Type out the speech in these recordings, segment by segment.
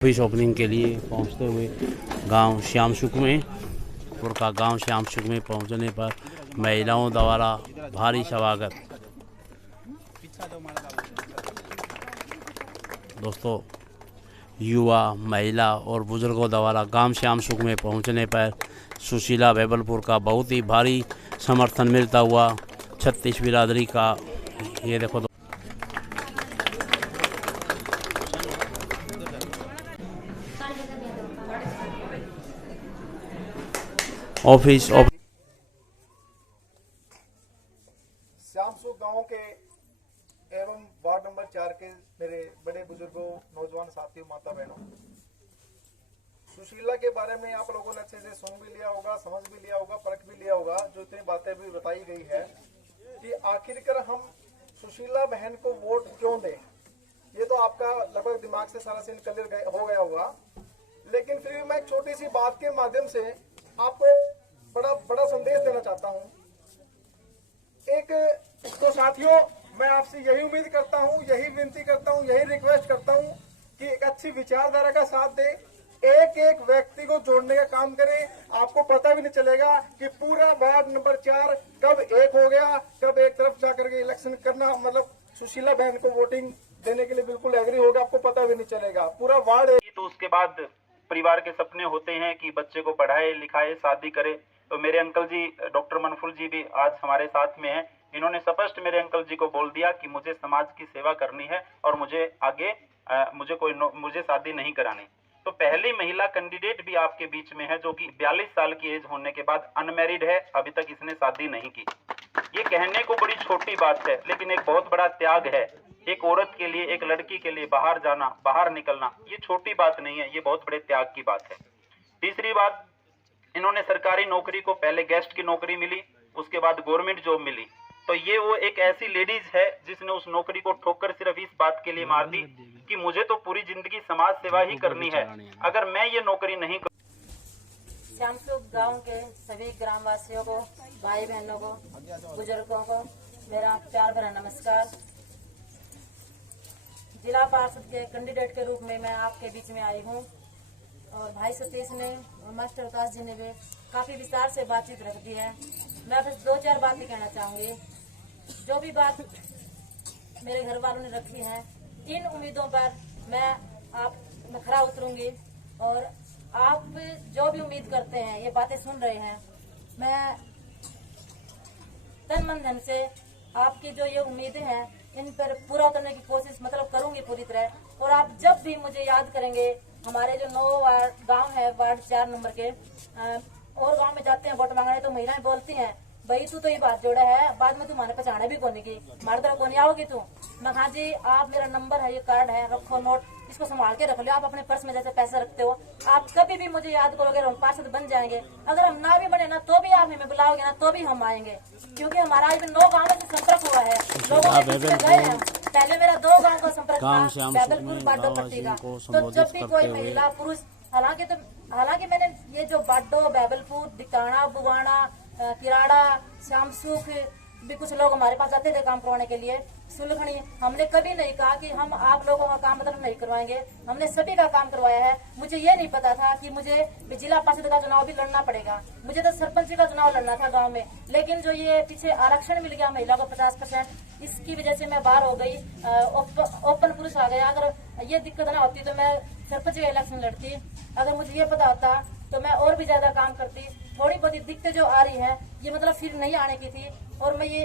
Office opening के लिए पहुंचते हुए गांव श्यामसुख में का गांव श्यामसुख में पहुंचने पर महिलाओं द्वारा भारी स्वागत। दोस्तों, युवा, महिला और बुजुर्गों द्वारा गांव श्यामसुख में पहुंचने पर सुशीला बैबलपुर का बहुत ही भारी समर्थन मिलता हुआ छत्तीस बिरादरी का ये देखो ऑफिस श्यामसुख गांव के एवं वार्ड नंबर 4 के मेरे बड़े बुजुर्गों, नौजवान साथियों, माता बहनों, सुशीला के बारे में आप लोगों ने अच्छे से सुन भी लिया होगा, समझ भी लिया होगा, परख भी लिया होगा। जो इतनी बातें भी बताई गई है कि आखिरकार हम सुशीला बहन को वोट क्यों दें, ये तो आपका लगभग दिमाग से सारा सीन क्लियर हो गया होगा। लेकिन फिर भी मैं एक छोटी सी बात के माध्यम से आपको बड़ा संदेश देना चाहता हूं। तो साथियों, मैं आपसे यही उम्मीद करता हूं, यही विनती करता हूं, यही रिक्वेस्ट करता हूं कि एक अच्छी विचारधारा का साथ दे, एक एक व्यक्ति को जोड़ने का काम करें। आपको पता भी नहीं चलेगा कि पूरा वार्ड नंबर 4 कब एक हो गया, कब एक तरफ जाकर के इलेक्शन करना, मतलब सुशीला बहन को वोटिंग देने के लिए बिल्कुल एग्री होगा, आपको पता भी नहीं चलेगा। पूरा वार्ड तो उसके बाद परिवार के सपने होते हैं कि बच्चे को पढ़ाए लिखाए शादी करे। तो मेरे अंकल जी डॉक्टर मनफुल जी भी आज हमारे साथ में हैं। इन्होंने स्पष्ट मेरे अंकल जी को बोल दिया कि मुझे समाज की सेवा करनी है और मुझे आगे मुझे शादी नहीं करानी। तो पहली महिला कैंडिडेट भी आपके बीच में है जो कि 42 साल की एज होने के बाद अनमैरिड है, अभी तक इसने शादी नहीं की। ये कहने को बड़ी छोटी बात है, लेकिन एक बहुत बड़ा त्याग है। एक औरत के लिए, एक लड़की के लिए बाहर जाना, बाहर निकलना, ये छोटी बात नहीं है, ये बहुत बड़े त्याग की बात है। तीसरी बात, इन्होंने सरकारी नौकरी को, पहले गेस्ट की नौकरी मिली, उसके बाद गवर्नमेंट जॉब मिली। तो ये वो एक ऐसी लेडीज है जिसने उस नौकरी को ठोकर सिर्फ इस बात के लिए मार दी कि मुझे तो पूरी जिंदगी समाज सेवा ही करनी है, अगर मैं ये नौकरी नहीं कर। श्यामसुख गांव के सभी ग्रामवासियों को, भाई बहनों को, बुजुर्गों को मेरा प्यार भरा नमस्कार। जिला पार्षद के कैंडिडेट के रूप में मैं आपके बीच में आई हूँ और भाई सतीश ने और मास्टर विकास जी ने भी काफी विस्तार से बातचीत रख दी है। मैं बस 2-4 बातें कहना चाहूंगी। जो भी बात मेरे घर वालों ने रखी है, इन उम्मीदों पर मैं खरा उतरूंगी और आप जो भी उम्मीद करते हैं, ये बातें सुन रहे हैं, मैं तन मन धन से आपकी जो ये उम्मीदें हैं इन पर पूरा उतरने की कोशिश करूंगी पूरी तरह। और आप जब भी मुझे याद करेंगे, हमारे जो 9 गांव है वार्ड 4 नंबर के, और गांव में जाते हैं वोट मांगने तो महिलाएं बोलती हैं, भाई तू तो ये बात जोड़ा है, बाद में तुम्हारे पहचाने भी कोने की, हमारे तरफ कोने आओगी तू। मैं हाँ जी, आप मेरा नंबर है, ये कार्ड है, रखो नोट, इसको संभाल के रख लो, आप अपने पर्स में जैसे पैसे रखते हो। आप कभी भी मुझे याद करोगे, हम पार्षद बन जाएंगे। अगर हम ना भी बने ना तो भी आप हमें बुलाओगे ना तो भी हम आएंगे, क्योंकि हमारा आज 9 गाँव में संपर्क हुआ है, लोगों ने गए हैं। पहले मेरा 2 गाँव का संपर्क था, बैबलपुर बाडो पट्टी का। तो जब भी कोई महिला पुरुष, हालांकि मैंने ये जो बाडो, बैबलपुर, दिकाना, बुवाना, किराड़ा, श्यामसुख भी कुछ लोग हमारे पास आते थे काम करवाने के लिए, सुलखनी, हमने कभी नहीं कहा कि हम आप लोगों का काम नहीं करवाएंगे, हमने सभी का काम करवाया है। मुझे ये नहीं पता था कि मुझे जिला पार्षद का चुनाव भी लड़ना पड़ेगा, मुझे तो सरपंच का चुनाव लड़ना था गांव में। लेकिन जो ये पीछे आरक्षण मिल गया महिला को 50%, इसकी वजह से मैं बाहर हो गई, ओपन पुरुष आ गया। अगर ये दिक्कत ना होती तो मैं सरपंच का इलेक्शन लड़ती। अगर मुझे ये पता होता तो मैं और भी ज्यादा काम करती। थोड़ी बहुत दिक्कतें जो आ रही है, ये फिर नहीं आने की थी। और मैं ये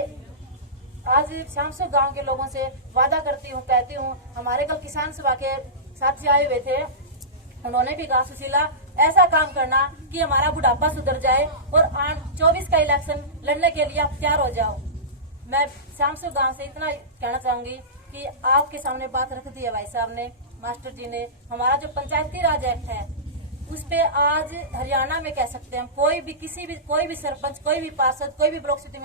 आज श्यामसुख गांव के लोगों से वादा करती हूँ, कहती हूँ, हमारे कल किसान सभा के साथी आए हुए थे, उन्होंने भी कहा सुशीला ऐसा काम करना कि हमारा बुढ़ापा सुधर जाए और 24 का इलेक्शन लड़ने के लिए आप तैयार हो जाओ। मैं श्यामसुख गांव से इतना कहना चाहूंगी कि आपके सामने बात रख दी है भाई साहब ने, मास्टर जी ने। हमारा जो पंचायती राज एक्ट है, उस पे आज हरियाणा में कह सकते हैं कोई भी सरपंच, कोई भी पार्षद, कोई भी ब्लॉक सिटी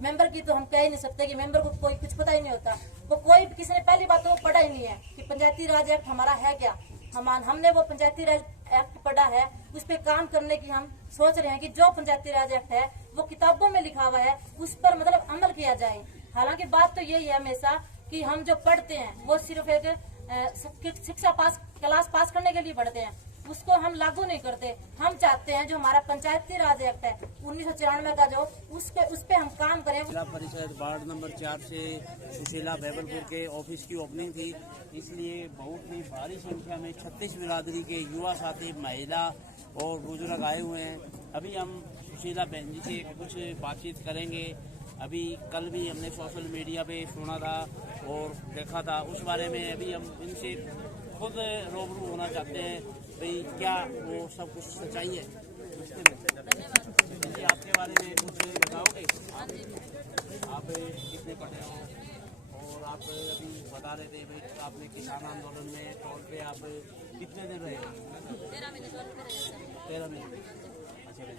मेंबर की तो हम कह ही नहीं सकते कि मेंबर को कोई कुछ पता ही नहीं होता। वो कोई किसी ने पहली बात तो पढ़ा ही नहीं है कि पंचायती राज एक्ट हमारा है क्या। हमने वो पंचायती राज एक्ट पढ़ा है, उस पे काम करने की हम सोच रहे हैं कि जो पंचायती राज एक्ट है वो किताबों में लिखा हुआ है, उस पर अमल किया जाए। हालांकि बात तो यही है हमेशा कि हम जो पढ़ते हैं वो सिर्फ एक शिक्षा पास क्लास पास करने के लिए पढ़ते हैं, उसको हम लागू नहीं करते। हम चाहते हैं जो हमारा पंचायती राज एक्ट है 1994 का, जो उस पे हम काम करें। जिला परिषद वार्ड नंबर 4 से सुशीला बैबलपुर के ऑफिस की ओपनिंग थी, इसलिए बहुत ही भारी संख्या में 36 बिरादरी के युवा साथी, महिला और बुजुर्ग आए हुए हैं। अभी हम सुशीला बहन जी से कुछ बातचीत करेंगे। अभी कल भी हमने सोशल मीडिया पे सुना था और देखा था, उस बारे में अभी हम इनसे खुद रूबरू होना चाहते हैं भाई क्या वो सब कुछ सच्चाई है। जी आपके बारे में कुछ बताओगे? आप कितने पढ़े हो और आप अभी बता रहे थे भाई आपने किसान आंदोलन में तौर पे आप कितने दिन रहे हो? 13 महीने। अच्छा भाई,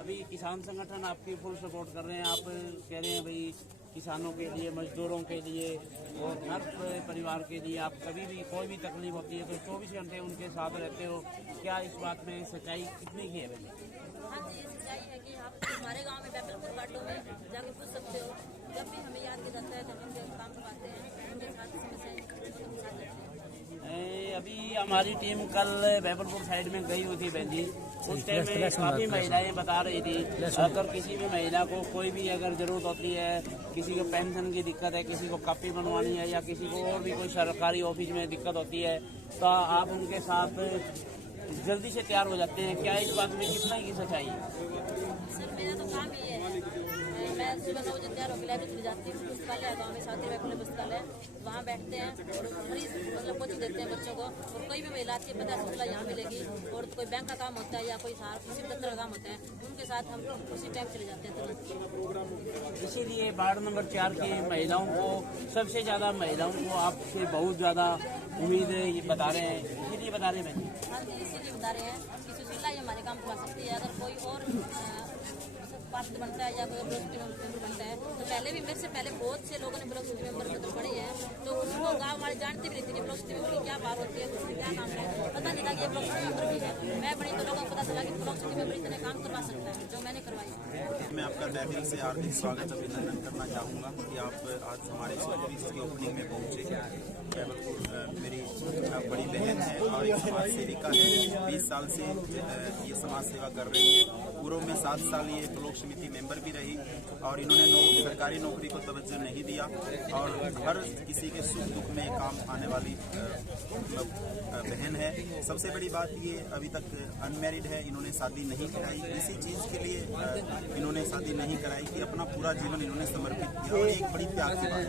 अभी किसान संगठन आपकी फुल सपोर्ट कर रहे हैं। आप कह रहे हैं भाई किसानों के लिए, मजदूरों के लिए और हर परिवार के लिए आप कभी भी कोई भी तकलीफ होती है तो 24 घंटे उनके साथ रहते हो। क्या इस बात में सच्चाई कितनी की है? हाँ जी, ये सच्चाई है कि आप हमारे गांव में बैबलपुर बाटों में जाके पूछ सकते हो। जब भी हमें याद किया जाता है तो हम उनके काम करवाते हैं, उनके साथ समस्याएं अभी हमारी टीम कल बैबलपुर साइड में गई हुई थी बहन जी, उस टाइम में काफ़ी महिलाएं बता रही थी अगर किसी भी महिला को कोई भी अगर ज़रूरत होती है, किसी को पेंशन की दिक्कत है, किसी को कॉपी बनवानी है या किसी को और भी कोई सरकारी ऑफिस में दिक्कत होती है तो आप उनके साथ जल्दी से तैयार हो जाते हैं। क्या इस बात में कितना की सच्चाई है? सर मेरा तो काम ही है, मैं सुबह 9 बजे तैयार होकर लाइब्रेरी चली जाती हूँ। पुस्तकालय है गाँव में, साथी खुले पुस्तकालय, वहाँ बैठते हैं और मरीज मतलब कोचिंग देते हैं बच्चों को। और कोई भी महिला आती है 50 सूचना यहाँ मिलेगी, और कोई बैंक का काम होता है या कोई किसी दफ्तर का काम होता है, उनके साथ हम उसी टाइम चले जाते हैं तुरंत। इसीलिए वार्ड नंबर 4 की महिलाओं को, सबसे ज़्यादा महिलाओं को आपसे बहुत ज़्यादा उम्मीद है, ये बता रहे हैं, इसीलिए बता रहे हैं। हाँ जी, इसीलिए बता रहे हैं कि सुशीला ही हमारे काम करवा सकती है। अगर कोई और पात्र बनता है या कोई ब्लॉक समिति मेंबर बनता है तो पहले भी मेरे से पहले बहुत से लोगों ने ब्लॉक समिति मेंबर मतलब पढ़े हैं, तो उसको गाँव वाले जानते भी नहीं थे कि ब्लॉक समिति मेंबर की क्या बात होती है, उसमें क्या काम है, पता नहीं था कि ये ब्लॉक समिति मेंबर भी है। मैं बड़ी तो लोगों को पता चला कि ब्लॉक समिति मेंबर इतने काम करवा सकता है, जो मैंने करवाई। मैं आपका तहे दिल से हार्दिक स्वागत अभिनंदन करना चाहूँगा कि आप आज हमारे ऑफिस की ओपनिंग में पहुँचे। बैबलपुर मेरी बड़ी बहन है और एक समाज सेविका है, 20 साल से ये समाज सेवा कर रही है। पूर्व में 7 साल ये ब्लॉक समिति मेंबर भी रही और इन्होंने सरकारी नौकरी को तवज्जो नहीं दिया और हर किसी के सुख दुख में काम आने वाली बहन है। सबसे बड़ी बात ये अभी तक अनमैरिड है, इन्होंने शादी नहीं कराई। इसी चीज़ के लिए इन्होंने शादी नहीं कराई कि अपना पूरा जीवन इन्होंने समर्पित किया और एक बड़ी त्याग की बात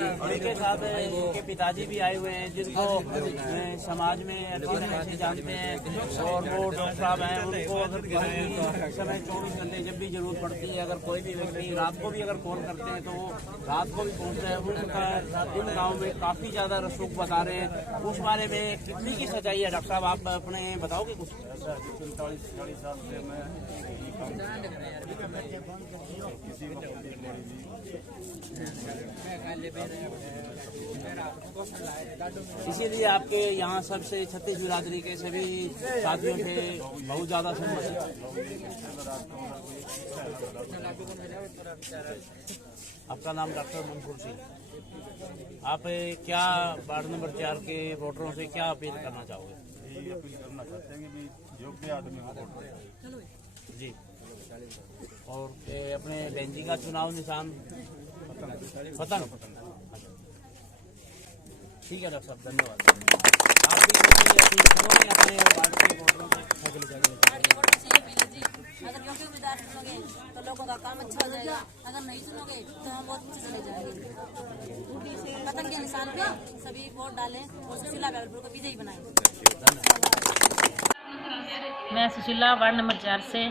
है। और इनके साथ इनके पिताजी भी आए हुए हैं जिनको समाज में अच्छी तरह से जानते हैं और वो डॉक्टर साहब हैं, उनको अगर किसी भी समय 24 घंटे जब भी जरूरत पड़ती है, अगर कोई भी व्यक्ति रात को भी अगर कॉल करते हैं तो वो रात को भी पहुँचते हैं। उनका इन गाँव में काफ़ी ज़्यादा रसूख बता रहे हैं, उस बारे में कितनी की सच्चाई है डॉक्टर साहब आप अपने बताओगे कुछ? 40 साल से मैं इसीलिए आपके यहाँ सबसे 36 बिरादरी के सभी साथियों से बहुत ज़्यादा सहमत है। आपका नाम डॉक्टर मनफुर सिंह। आप क्या वार्ड नंबर 4 के वोटरों से क्या अपील करना चाहोगे? यही अपील करना चाहते हैं कि योग्य आदमी को वोट दें। जी, और अपने बहन जी का चुनाव निशान पतंग। ठीक है डॉक्टर साहब, धन्यवाद। आप भी अपने वार्ड के वोटरों से अगर योग्य उम्मीदवार चुनोगे तो लोगों का काम अच्छा हो जाएगा, अगर नहीं चुनोगे तो हम बहुत पीछे चले जाएंगे। पतंग के निशान पे सभी वोट डालें और सुशीला बैबलपुर को विजयी बनाएं। मैं सुशीला वार्ड नंबर 4 से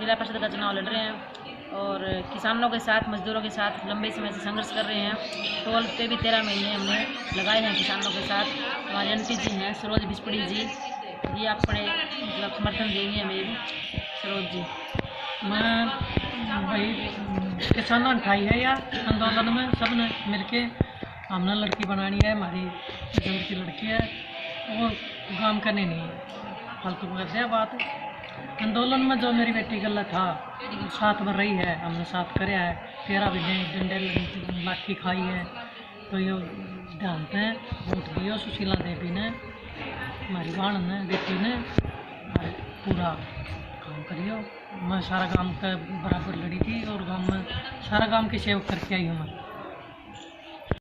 जिला परिषद का चुनाव लड़ रहे हैं और किसानों के साथ, मजदूरों के साथ लंबे समय से संघर्ष कर रहे हैं। टोल पे भी 13 महीने हमने लगाए हैं किसानों के साथ। हमारे आंटी जी हैं सरोज बिस्पड़ी जी, ये अपने मतलब समर्थन देंगे हमें। सरोज जी, मैं भाई किसानों ने उठाई है या आंदोलन में सब ने मिलके हमने लड़की बनानी है, हमारी जमीन की लड़की है, वो काम करने नहीं है, फालतू करते हैं बात। आंदोलन में जो मेरी बेटी गला था साथ में रही है, हमने साथ कराया है। 13 बजे डंडे लाठी खाई है, तो ये ध्यान पे वोट दियो सुशीला देवी ने, हमारी बहन ने, बेटी ने, और पूरा काम करियो। मैं सारा काम का बराबर लड़ी थी और गांव में सारा काम की सेवा करके आई हूँ मैं।